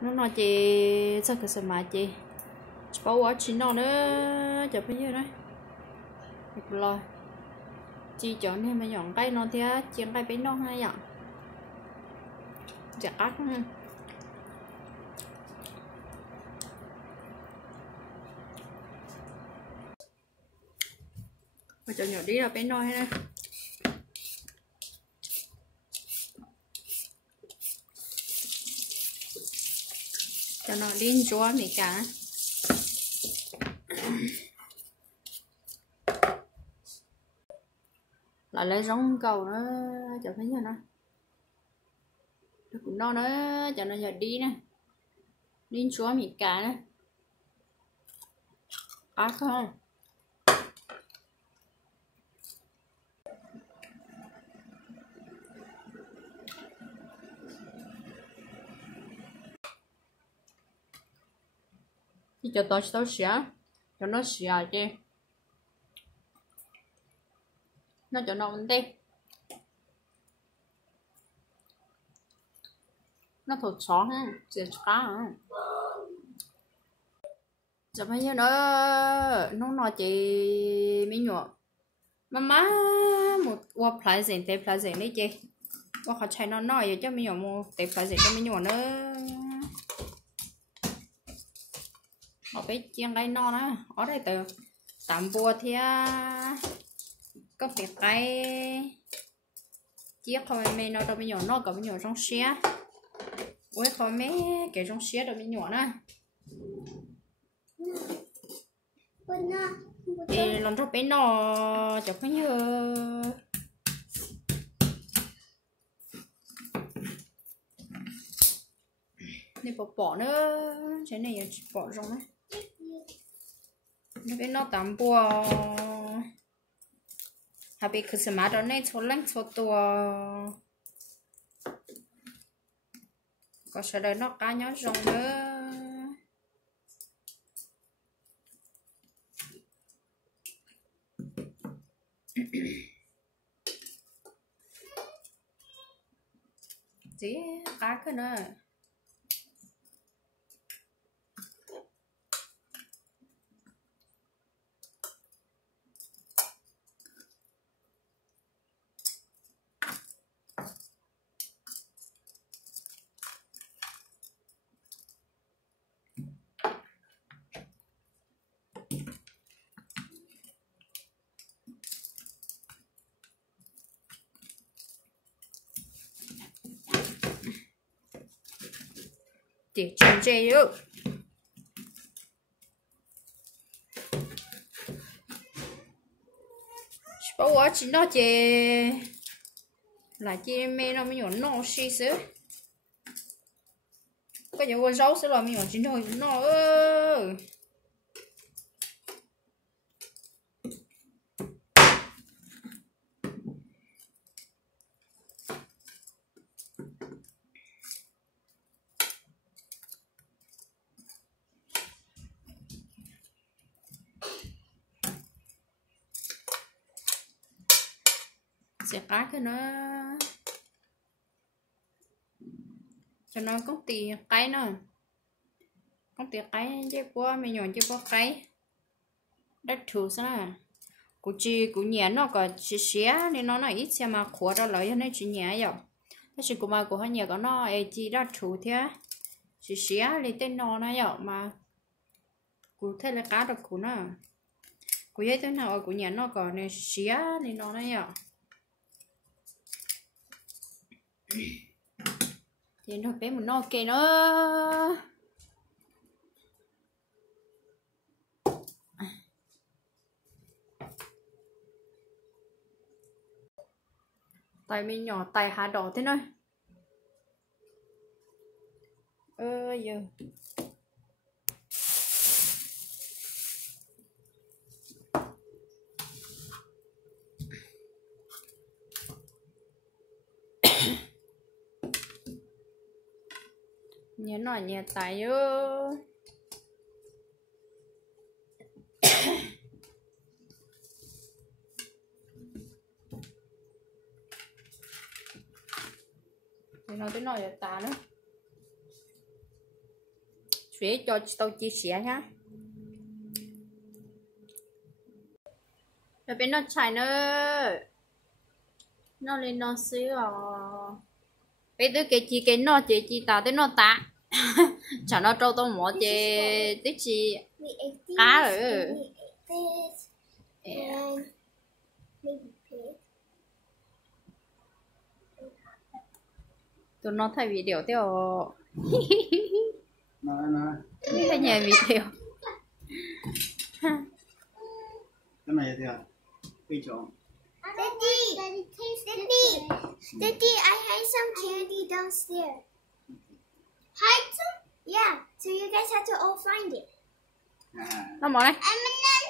nó nói chị sao cái sự mà chị bảo quá chị nó nữa chụp cái gì đấy được rồi chị chọn thì mà chọn cái nó thì chiên cái bánh nó hay vậy chặt ác mà chọn nhỏ đi là bánh nó hay đây cho nó lên chúa mì cả lại lấy giống cầu nó cho thấy như nó cũng nó nữa cho nó giờ đi nè lên chúa mì cả nè không thì cho tôi xỉa cho nó xỉa chứ nó cho nó vấn đề nó thột xó ha chỉ cá hả giờ bây giờ nó nói chị mấy nhọ má một qua phải gì tệp phải gì đấy chị qua họ chạy nó nói vậy cho mấy nhọ một tệp phải gì cho mấy nhọ nữa họ phải chiên cái no đó ở đây từ tạm bùa thì có việc cái chiếc thôi mấy nó đâu mấy nhọ nó có mấy nhọ trong xe ôi thôi mấy cái trong xe đâu mấy nhọ nữa thì làm cho bé nó chụp cái như này bỏ nữa cái này bỏ trong đấy bé nó tạm bùa happy Christmas đó này cho lạnh cho tua có sẽ đợi nó cá nhỏ rong nữa gì cá cái nữa để chèn chè nữa bảo quá chỉ nó chè là chè mê nó mới nhổn nó xí xíu có nhiều con rau sẽ là mới nhổn chỉ nó sẽ cá cái nó cho nó có tì cái nữa không tì cái chứ qua mình nhổn chứ qua cái đất thử sao cụ chỉ cụ nhẹ nó có chỉ xé nên nó ít xe mà khóa ra lại nên chỉ nhẹ vậy thế chỉ cụ mà cụ hơi nhẹ có nó ấy chỉ đất thử thế chỉ xé lên tên nó vậy mà cụ thấy là cá được cụ nó cụ thấy thế nào cụ nhẹ nó còn nên xé nên nó vậy thì nó bé một nó kê nữa tay mình nhỏ tay hạ đỏ thế này giờ nhớ nói nhẹ tay ơ thì nói tới nói nhẹ tay nữa Suy cho tôi chia sẻ nhá. Rồi bên nó chạy nó lên nó xíu à. Bây giờ cái nó chị ta tới nó ta. Chả nó trâu tôi mua chị tí chị cá rồi. Tụi nó thấy video theo. Nói. Mấy cái nhà video. Cái này thì cái chỗ. Daddy, I hide some candy downstairs. Hide some? Yeah, so you guys have to all find it. Nó mở đây. M&M.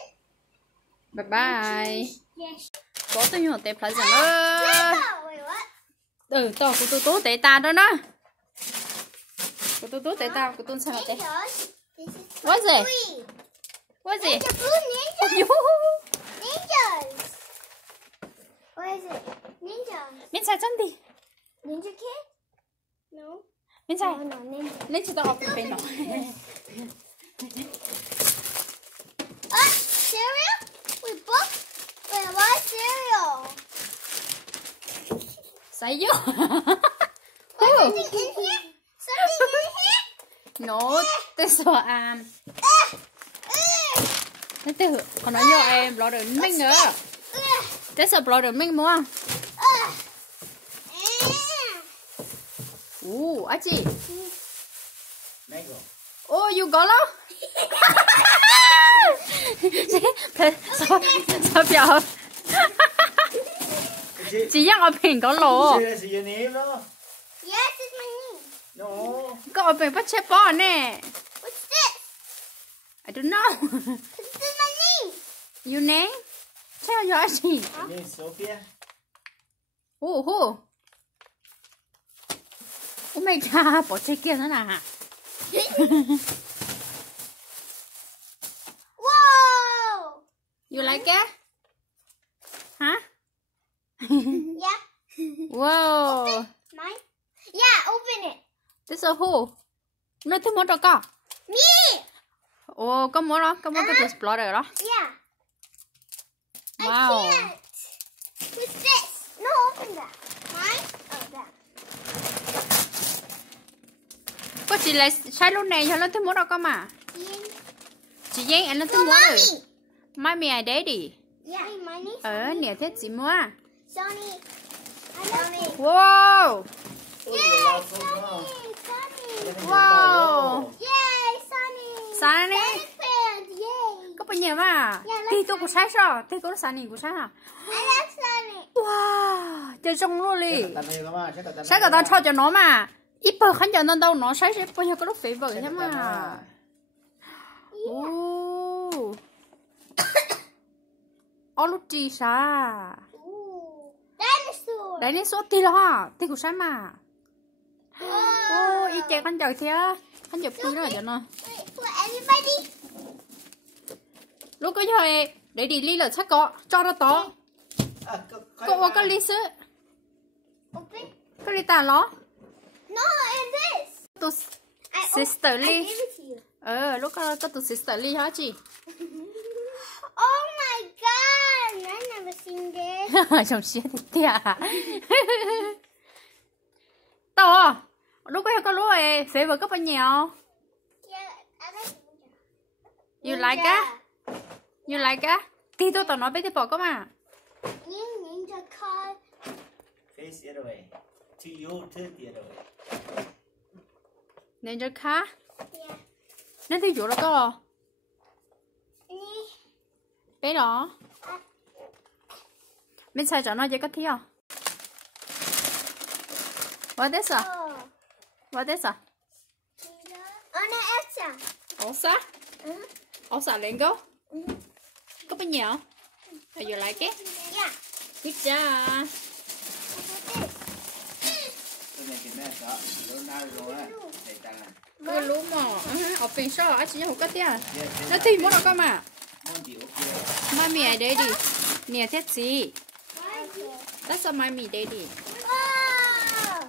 Bye bye. Yes. Có tôi hiểu tệ phải rằng Wait, what? to của tôi tệ ta đó đó. Của tôi tệ ta của tôi sao mà tệ. Ninjas. This is What is it? free. What is it? The blue ninjas. Ninjas. What is it? Ninjas. Mình sai chân đi. Ninja kid? No. Mình sai. No, ninja. Nên chỉ tao học cái nó. Cereal? We both? Wait, what cereal? Sai vô. Something in here? Something in here? No, tôi sợ Nó từ còn nói nhiều em lo được mình nữa. Thế sợ lo được mình mua. À chị. Oh, you got it? Sao biểu? Chị dắt ở biển có lỗ. Yes, your name đó. Yes, it's my name. No. Có ở biển bắt chép bò nè. What's this? I don't know. This is my name. You name? Tell your chị. Your name is Sophia. Oh my god, bỏ chơi kia nữa nè. Whoa! You like it? Hả? Yeah. Wow. Mine? Yeah, open it. This is who? Nó thích món đó có. Me! Ồ, có món đó, có món cái explorer đó. Yeah. Wow. I can't. What's this? No, open that. Mine? Oh, that. Có chị lại sai lúc này cho nó thích món đó có mà. Ian. Chị Giang anh nó thích No, món rồi. mommy. Mommy and daddy. Yeah. Hey, my name's Nè thế chị mua. Sonny. I love it. Wow. Yay, Sonny! Wow. Yay, Sonny! Sunny. Fans, yay! Có bao nhiêu mà? Yeah, let's Thì tôi cũng sai sao? Thì có Sunny cũng sai hả? I love Sonny. Wow. Chơi trong luôn đi. Sẽ Sai cả tao cho nó mà. Ít bờ khán giả đâu nó sai sẽ bao nhiêu cái lúc phế vợ thế mà. Ooh. Lúc gì sao? Ooh, dinosaur. Đấy nên số tí lo hả? Tí cũng sai mà. Ô, ý chè khán giả thế. Khán giả tí rồi cho nó. Wait, for everybody? Lúc có chơi để đi ly là chắc có cho nó to. Có cái ly sữa. Open? Cái ly tà nó. No, and this. Tụi sister I ly. gave it to you. Lúc có tụi sister ly hả chị? Oh my god, I've never seen this. Chồng xía thì tìa. To. Lúc có lúc ấy phế vừa có bao nhiêu? Yeah, I like You like it? You like it? Tí tôi tao nói bé thì bỏ có mà. Ninja card. Face the other way. To you, turn the other way. Nên cho khá. Yeah. Nên thì dụ là có. Bé đó. Mình xài cho nó dễ có thi không? What is it? Oh. What is it? Anna Elsa. Elsa? Elsa lên go. Có bao nhiêu? Are you like it? Yeah. Good job. Cái này thì mẹ sợ. Nó nào rồi á. Thầy ta. Có lú mà. Ở bên sau á chỉ không có tiền. Nó thì muốn nó có mà. Món gì ok. Mommy and daddy. Nè thế gì? That's a mommy daddy. Oh.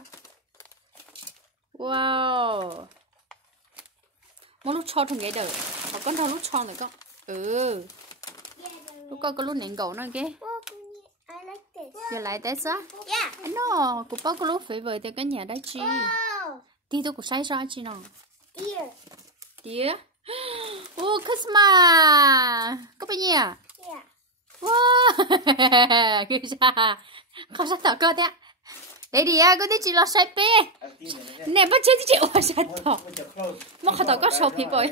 Wow. một lúc cho thằng cái đời họ con thằng lúc cho này con lúc con có lúc nén gấu nó cái I like this. giờ lại tại sao Yeah. nó cũng bao có lúc phải về thì cái nhà đấy chi Wow. thì tôi cũng sai ra chi nào Deer. tía Christmas có bao nhiêu Yeah. wow cái sao không sao tao cơ thế đây đi à, có thể chỉ là sai bé nè bắt chơi thì chị ủa sao tao màเขาtao có sầu phí bồi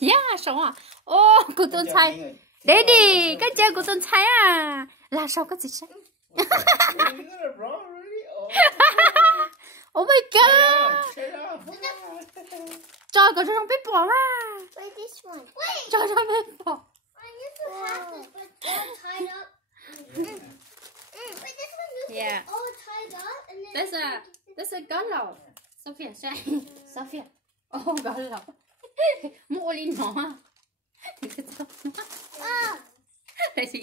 yeah sầu à ô cô tuấn sai đây đi cái chơi của tuấn sai à là sao cái gì sai oh my god trời có trong bếp bò ra Wait, this one. Wait. trời trong bếp bò I used to have this, but all tied up. Wait, this one used to Yeah. be all tied up, and then. that's a girl Sophia sai Sophia oh girl mua lên nó Oh. cái gì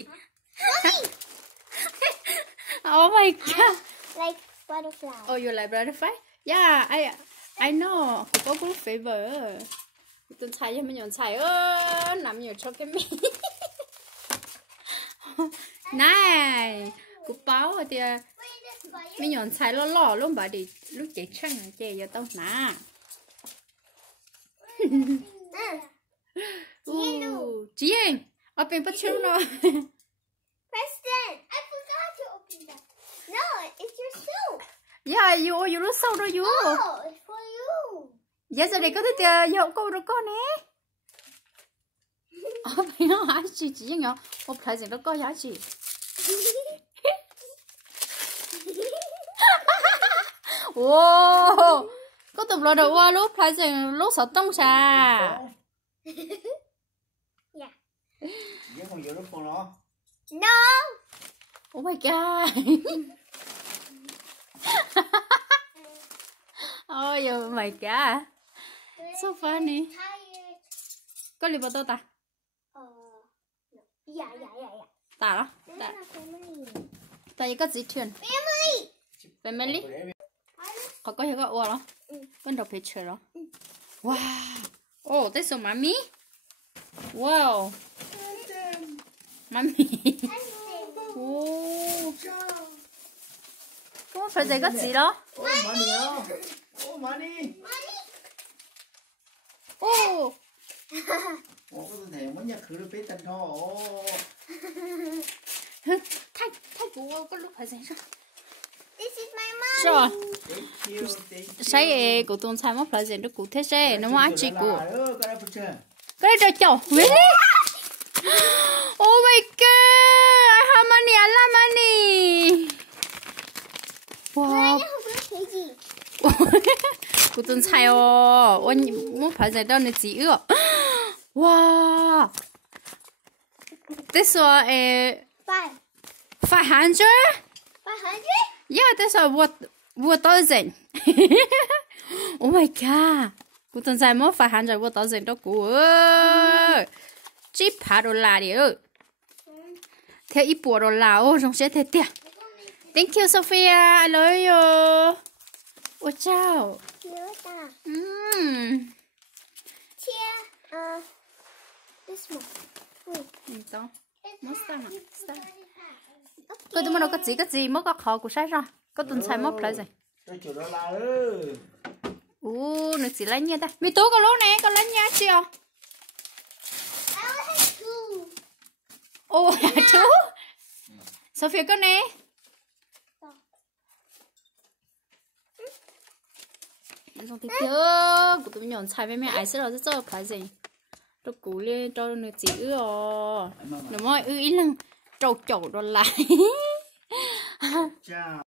oh my god Like butterfly. oh you like butterfly yeah I know có good favor tuần sai mình nhon sai nằm nhiều cho cái mi này cú báo thì Wait, this fire. mình nhon sai lo luôn bà đi lúc chạy chân chạy giờ tao nà chị anh ở bên bắt chân rồi Preston, I forgot to open that. No, it's your soup. yeah you lúc sau rồi you Oh, it's for you. giờ giờ đây có thể giờ giờ câu được con nè ở bên nó hả chị nhở một thời gian đó có giá trị wow có tụi lo đầu lúc thời gian lúc sợ tông xà Yeah. Giết con vô lúc con nó. No. oh my god oh my god so funny Tired. có liệp vào tôi ta No. Yeah. ta đó No, ta not family. ta có gì thuyền Family. family có hiểu có ua đó con đọc picture đó wow oh that's so mommy wow mommy oh có phải dạy có gì đó Ô money không? Ô money. oh Ô có thể muốn nhặt khử được bế tần thôi. Ô. thay của có lúc phải dạy sao This is my mom. rồi Thank you, thank you. sai của tuần sai mất phải dạy được cụ thế sẽ nó mà chị của Cái này phụ cái này cho really oh my god I have money I love money wow 돼지. của tuần sai ôn muốn phải dạy đâu này chị ư wow this one 500. 500 500? yeah this one what dozen oh my god của tuần sai mất 500 what dozen đó của chỉ $8 đi ư theo ít bộ $1 ô trong sẽ thế tiền thank you Sophia I love you ôi chào 귀여웠다. Here, this one. đó mất sao mà tôi tụi nó có gì mất có khó của sai ra có tuần sai mất lại rồi Tôi chủ đó là ư. nó chỉ lấy nha ta mi tố có lố nè có lấy nha chị à I only have 2. ô chú Sophia có nè xong thì chưa của tụi nhọn sai với mẹ ai sẽ rồi rất phải gì tôi cú lên cho nó chỉ nó mọi ít lần trâu chậu rồi lại Chào.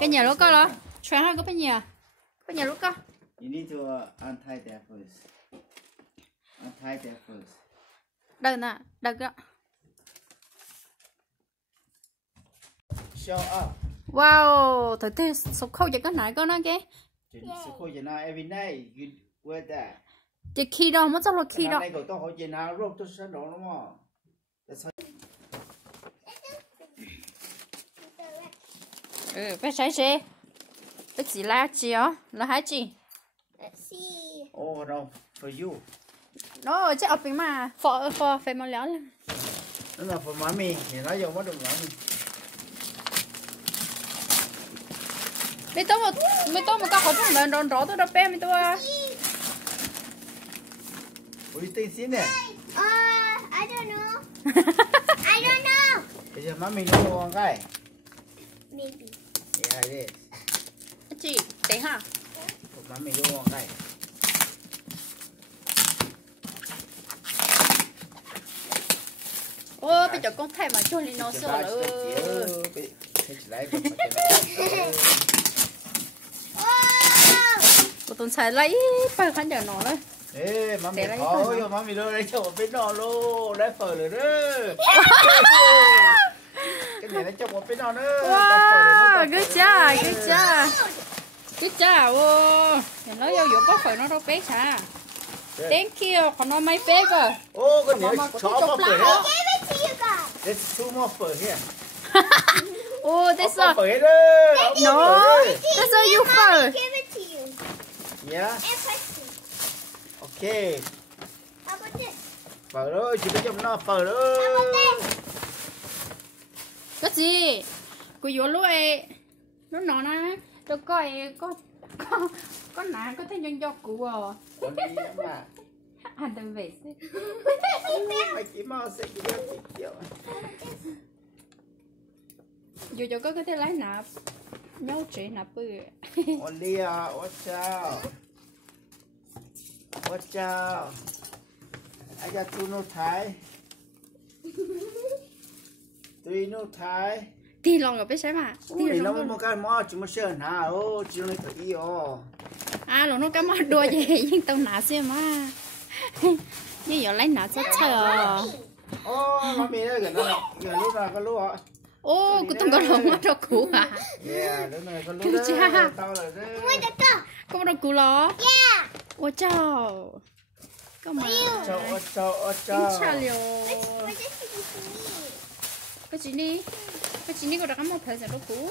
cái nhà lúc coi đó chuyển hai cái nhà lúc coi You need to untie that first. Untie that first. đừng nè đừng đó Show up. wow thời tiết số khâu chỉ có nãy có nó cái Chỉ sẽ khôi chị nào every night you wear that. chỉ khi đó mất rồi khi đó Này của tôi hỏi chị nào rốt tôi sẽ đổ đúng không? phải sai xe phải chỉ là gì á là hai gì Let's see. Oh no, for you. Nó chứ open mà for phải mà léo lên. Nó là for mommy. Thì nói vô mất được mommy. Mấy tôi một cái hộp trong đòn rõ tôi đã bé mấy tôi. What do you think in there? I don't know. I don't know. Is your mommy no one guy? Maybe. Yeah, it is. Chị, để ha. For mommy no one guy. Ô, bây giờ con thấy mà cho lên nó sợ rồi. Cô tuần xài lấy phải khán giả nó đấy. Ê, mommy khó rồi, mommy đưa đây cho một bên nọ luôn, đấy phở rồi đó. Cái này nó cho một bên nọ nữa. Wow, good job, good job. Good job, ô. Nó yêu dụng bắp phở nó đâu bé chả. Thank you, còn nó mấy bé cơ. Ô, con nhớ chó bắp phở I đó. gave it to you guys. There's two more phở here. Oh, that's Bắp all. phở đó. No, that's all you Mommy for. gave it to you. Yeah, And Preston. okay. How about this? Phở đó, chỉ có trong nó phở đó. How about this? Cái gì? Cô vô lúc ấy nó nói nè, tôi coi có nã có thấy nhân do cụ à. Con đi mà. Anh đừng về xí. Mày chỉ mò sẽ chỉ được kiểu. Dù cho có thể lấy nạp nhau trẻ nạp bự. Olia, watch out. Watch out. I got two no tie. Three no tie. Thì lòng ở bên trái mà. Ui, nó một cái mò chúng nó sơn hả? Ô, chỉ nó tự ý ô. À, nó cái mà đùa gì nhưng tao nã xem mà. Như giờ lấy nã rất chờ. Ô, mami đó gần lúc nào có lúa ạ. Ô, cô tung có lòng mắt đâu cũ à. Yeah, lúc này có lúa đó. Tao là đó. Where'd it go? Có bắt đầu cũ lo. Yeah. Ôi chào. Có mà. Chào. Chào liều. Where's this supposed to be? Cái chị ní có đặt một thời gian đâu cũ.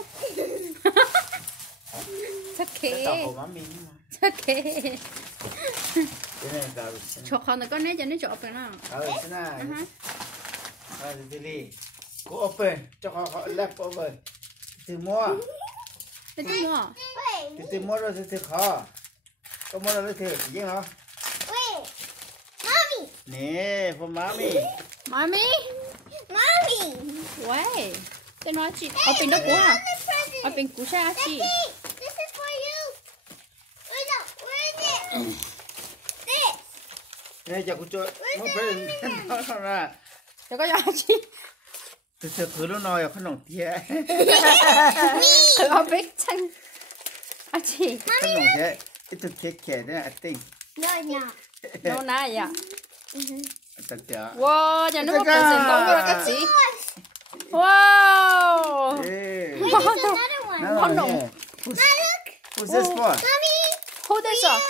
Chắc Cái kệ. tao của mami mà. Chắc kệ. Cái này tao được xin. Cho con nó có nét cho nó chọn phải nào. Tao được xin à. Đi. Go open. Cho họ left over. Từ mua. Để tôi mua. Wait. Từ mua rồi từ khó. Có mua rồi từ gì hả? Wait. Mommy. Nè, for mami. Mommy. Mommy.喂. Tôi nói chị. Ở bên đó cũ hả? Another present. Ở bên cũ xa chị. Becky, this is for you. Wait, no, where is it? This. Nè, chào cô chơi. Nó phải nó ra. Cho có cho chị. Từ từ nó nói không nổi thế. Ở bên chân. À chị. Không nổi thế. It's a cake cake đấy, I think. No, it's not. Đâu nãy à? Thật chưa? Wow, giờ nó có phần dừng đông rồi cái gì? Wow. Hey. Wait, there's another one. No, Không nổi. yeah. Who's this for? Mommy. Hold this up.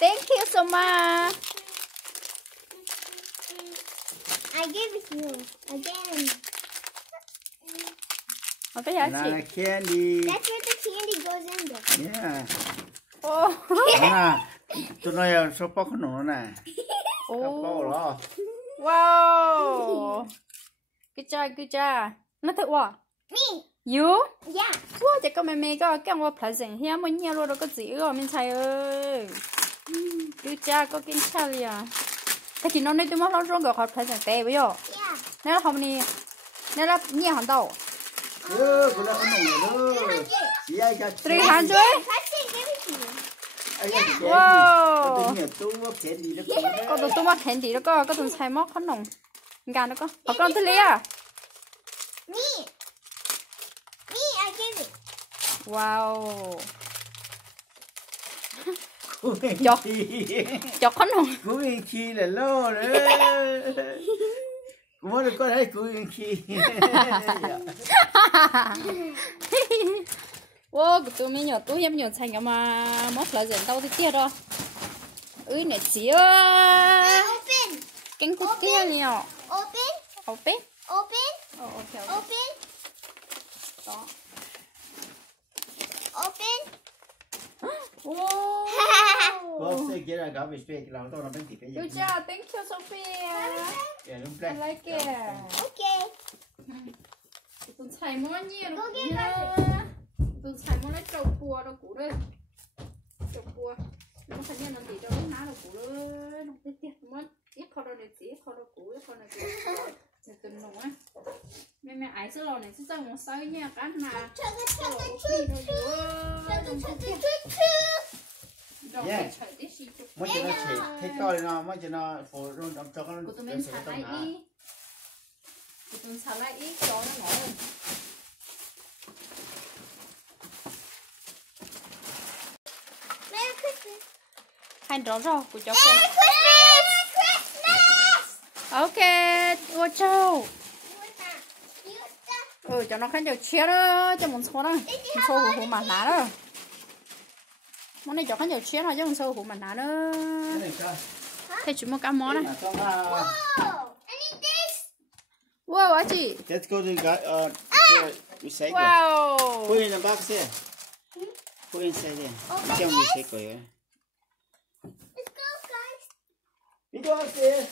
Thank you so much. I gave it to you again. Ở cái giá Banana chị. candy. That's where the candy goes in there. Yeah. Ô. Nè, tôi nói là số bóc không nổi nè. Cặp bóc Ô. đó. Wow. Good job. Nó thật quá. Me. You? Yeah. Wow, chỉ có mẹ có cái ông present here mà nhiều rồi có gì rồi mình xài ơi. Good job, có kinh chả liền. Cái gì nó này tôi mất rồi có present tệ bây giờ. Yeah. Nên là hôm nay nên là nhiều hàng đầu. Ừ, cô đã không nổi nữa. Chị ai cho 300? Preston gave it to you. ai cho candy. Wow. Tôi nhớ tôi có candy đó. Có tụi tôi mắc candy đó có tụi xài móc khăn nồng. Gan đó có. Học con thứ lia. Me. Me, I gave it. Wow. Chọc. Chọc khăn nồng. Cú yên khi là lô nữa. Muốn được có thấy cú yên khi. Wow, tụi mình nhỏ tôi em nhỏ thành cái mà móc lại dẫn đâu thì kia đó. Này xíu. Open. Cánh cút kia nhiều. Open. Open. Open. Oh, okay. Open. Đó. Open. Wow. tôi kia là gạo về là tôi làm bánh thịt bây giờ. Good job, thank you Sophia. Yeah, đúng I black. like it. Okay. Tụi xài món nhiều nó cũng tụi xài món lấy trâu cua đâu cũ đây. Trâu cua. Nó phải nhân làm gì đâu ná đâu cũ đây. Nó tiếc tiếc món tiếc kho đâu này tiếc kho đâu cũ kho này cũ. Để từng nấu á. Mẹ ái sữa lò này sẽ xong một sợi nha cá mà. Yeah. Mới cho nó chỉ thích coi nó mới cho nó phổ luôn cho nó của tụi mình xả lại đi của tụi mình xả lại ít cho nó ngon Merry Christmas. hai đó rồi của cháu Merry Christmas. ok ô châu You cho nó khăn cho chia đó cho một số đó một số hủ mà ná đó món này cho khăn cho chia rồi cho một số hủ mà ná đó cái này coi. thế chúng một cái món này Whoa! I need this. wow á chị Let's go to recycle. wow Put in the box there. Put inside there. Open Trong this. recycle. Let's go, guys. We go upstairs.